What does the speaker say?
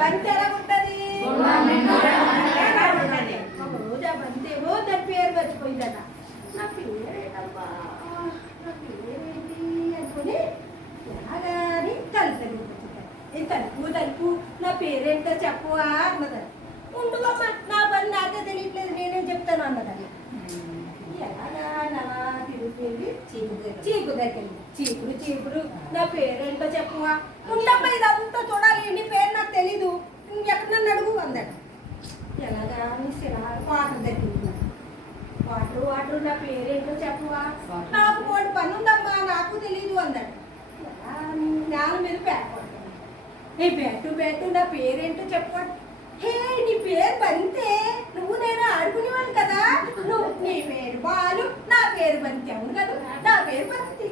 బంతి ఎలా ఉంటది? రోజా బంతి ఏమో దాని పేరు మర్చిపోయిందట. నా పేరేటమ్మా, నా పేరేంటి అనుకుని ఎలాగాని తలుపు తలుపు నా పేరేంటో చెప్పవా అన్నదని. ఉండువమ్మా, నా పని నాకే తెలియట్లేదు, నేనేం చెప్తాను అన్నదని. ఎలాగా అలా తిరుగుతుంది, చీపు దగ్గరికి చీపురు నా పేరేంటో చెప్పవా. ఉండమ్మా, ఇదంతా చూడాలి, నీ పేరు నాకు తెలీదు, ఎక్కడ నన్ను అడుగు అందట. ఎలాగా వాటర్ దగ్గరికి వాటర్ నా పేరేంటో చెప్పవా. నాకు కోడి పని ఉందమ్మా, నాకు తెలీదు అందట. నేల మీద బ్యాటు నా పేరేంటో చెప్పండి. హే, నీ పేరు బంతే, నువ్వు నేను ఆడుకునేవాళ్ళు కదా. నీ పేరు బాలు, నా పేరు బంతి. అవును కదా, నా పేరు బంతి.